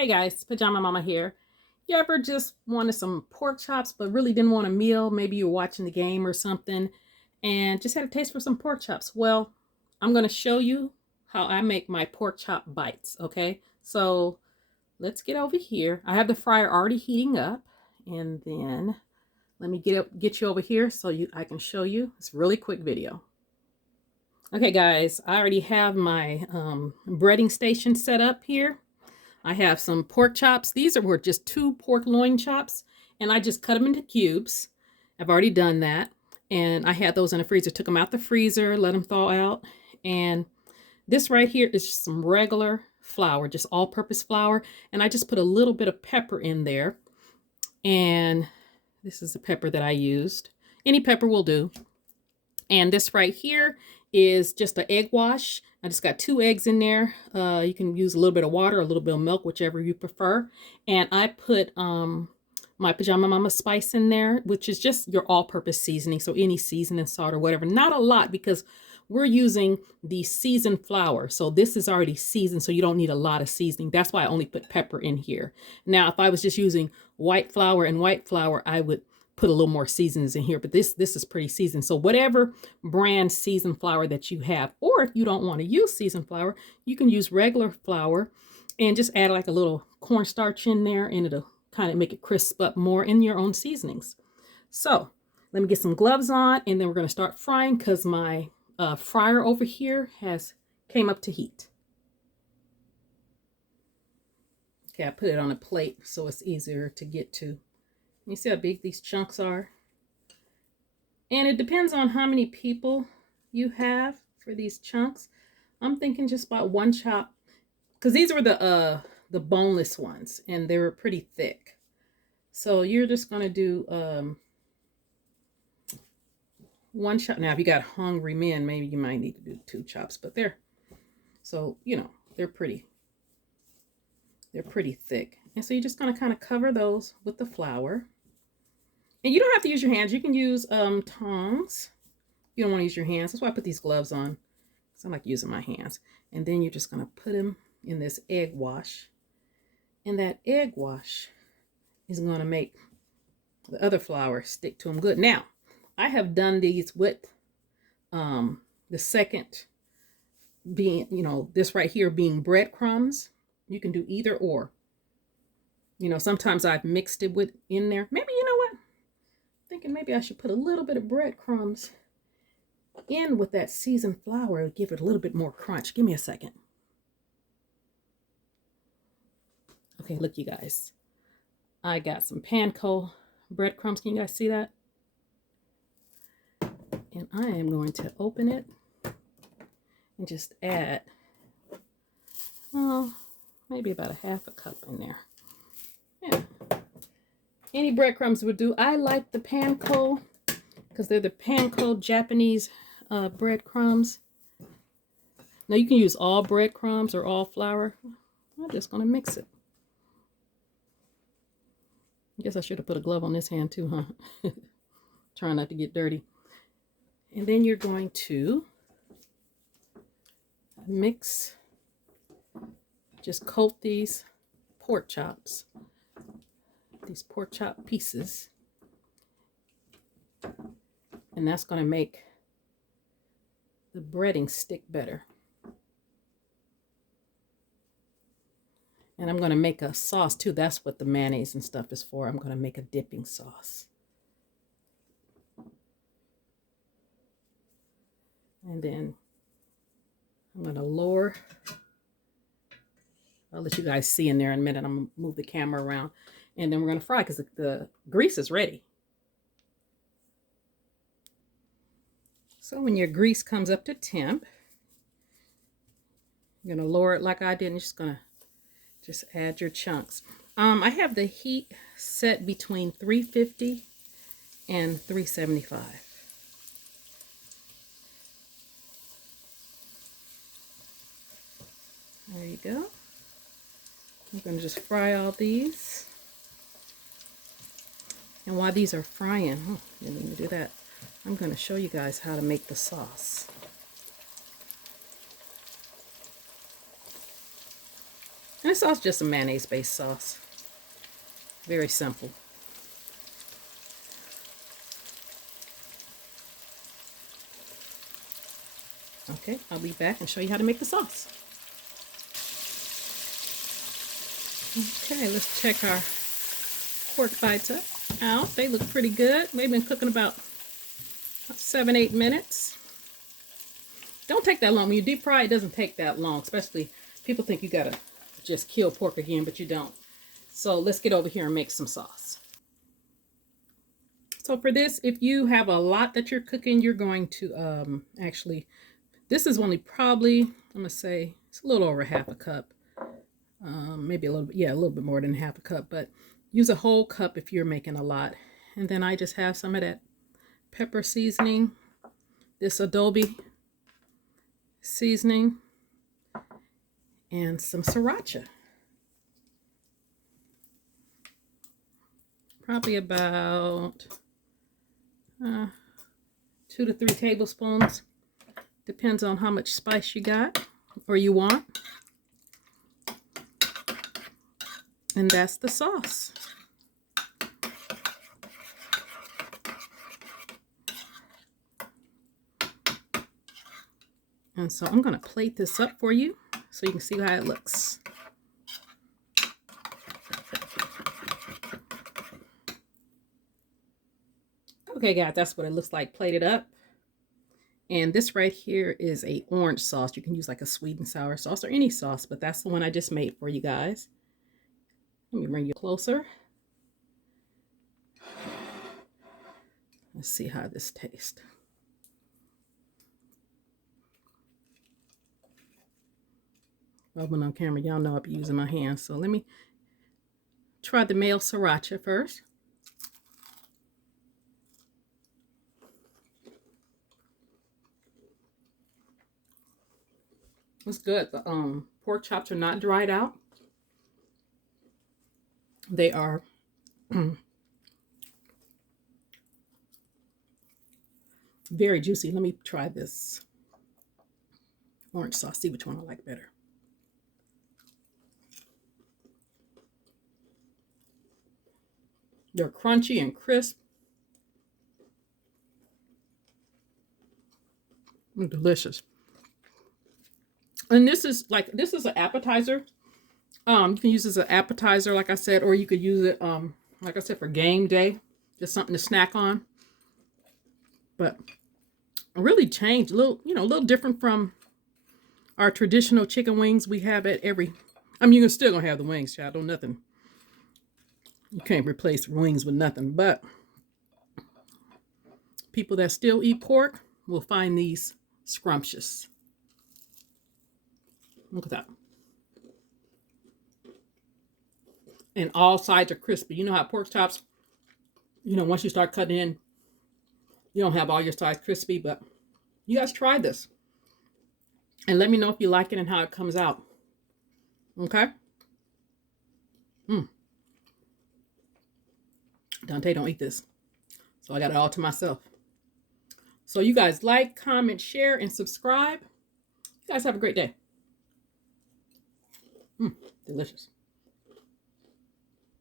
Hey guys, Pajama Mama here. You ever just wanted some pork chops but really didn't want a meal? Maybe you were watching the game or something and just had a taste for some pork chops. Well, I'm going to show you how I make my pork chop bites, okay? So let's get over here. I have the fryer already heating up, and then let me get you over here so I can show you. It's a really quick video. Okay guys, I already have my breading station set up here. I have some pork chops. These were just 2 pork loin chops, and I just cut them into cubes. I've already done that, and I had those in the freezer. Took them out the freezer, let them thaw out, and this right here is just some regular flour, just all-purpose flour, and I just put a little bit of pepper in there, and this is the pepper that I used. Any pepper will do. And this right here is just an egg wash. I just got 2 eggs in there. You can use a little bit of water, a little bit of milk, whichever you prefer. And I put my Pajama Mama spice in there, which is just your all-purpose seasoning. So any seasoning, salt or whatever. Not a lot because we're using the seasoned flour. So this is already seasoned, so you don't need a lot of seasoning. That's why I only put pepper in here. Now, if I was just using white flour and white flour, I would put a little more seasonings in here, but this is pretty seasoned. So whatever brand seasoned flour that you have, or if you don't want to use seasoned flour, you can use regular flour and just add like a little cornstarch in there, and it'll kind of make it crisp up more in your own seasonings. So let me get some gloves on, and then we're going to start frying because my fryer over here came up to heat. Okay, I put it on a plate so it's easier to get to. You see how big these chunks are? And it depends on how many people you have for these chunks. I'm thinking just about 1 chop, because these were the boneless ones, and they were pretty thick. So you're just gonna do 1 chop. Now, if you got hungry men, maybe you might need to do 2 chops, but they're pretty thick. And so you're just gonna kind of cover those with the flour. And you don't have to use your hands. You can use tongs. You don't want to use your hands. That's why I put these gloves on, because I like using my hands. And then you're just going to put them in this egg wash. And that egg wash is going to make the other flour stick to them good. Now, I have done these with the second being, this right here being breadcrumbs. You can do either or. Sometimes I've mixed it in there. Maybe, you know what? Thinking maybe I should put a little bit of breadcrumbs in with that seasoned flour to give it a little bit more crunch. Give me a second. Okay, look, you guys. I got some Panko breadcrumbs. Can you guys see that? And I am going to open it and just add, maybe about a 1/2 cup in there. Yeah. Any breadcrumbs would do. I like the Panko because they're the Panko Japanese breadcrumbs. Now you can use all breadcrumbs or all flour. I'm just going to mix it. I guess I should have put a glove on this hand too, huh? Trying not to get dirty. And then you're going to mix, just coat these pork chops. These pork chop pieces, and that's going to make the breading stick better. And I'm going to make a sauce too. That's what the mayonnaise and stuff is for. I'm going to make a dipping sauce. And then I'm going to lower. I'll let you guys see in there in a minute. I'm going to move the camera around. And then we're going to fry because the grease is ready. So when your grease comes up to temp, you're going to lower it like I did. And you're just going to add your chunks. I have the heat set between 350 and 375. There you go. I'm going to just fry all these. And while these are frying, didn't mean to do that, I'm going to show you guys how to make the sauce. This sauce is just a mayonnaise-based sauce. Very simple. Okay, I'll be back and show you how to make the sauce. Okay, let's check our pork bites out. They look pretty good. They've been cooking about 7-8 minutes. Don't take that long. When you deep fry, it doesn't take that long. Especially, people think you gotta just kill pork again, but you don't. So let's get over here and make some sauce. So for this, if you have a lot that you're cooking, you're going to actually, this is only probably, I'm gonna say it's a little over half a cup. Maybe a little bit, yeah, a little bit more than half a cup, but use a whole cup if you're making a lot. And then I just have some of that pepper seasoning, this adobe seasoning, and some sriracha. Probably about 2 to 3 tablespoons. Depends on how much spice you got or you want. And that's the sauce. And so I'm going to plate this up for you so you can see how it looks. Okay, guys, that's what it looks like plated up. And this right here is a orange sauce. You can use like a sweet and sour sauce or any sauce, but that's the one I just made for you guys. Let me bring you closer. Let's see how this tastes. Well, when on camera, y'all know I'll be using my hands. So let me try the Mayo Sriracha first. It's good. The pork chops are not dried out. They are very juicy. Let me try this orange sauce, see which one I like better. They're crunchy and crisp. Delicious. And this is an appetizer. You can use this as an appetizer, like I said, or you could use it, like I said, for game day, just something to snack on. But really changed, a little different from our traditional chicken wings we have at every. I mean, you're still gonna have the wings, child. Don't nothing. You can't replace wings with nothing. But people that still eat pork will find these scrumptious. Look at that. And all sides are crispy. You know how pork chops, once you start cutting in, you don't have all your sides crispy, but you guys try this. And let me know if you like it and how it comes out. Okay? Dante don't eat this. So I got it all to myself. So you guys like, comment, share, and subscribe. You guys have a great day. Delicious.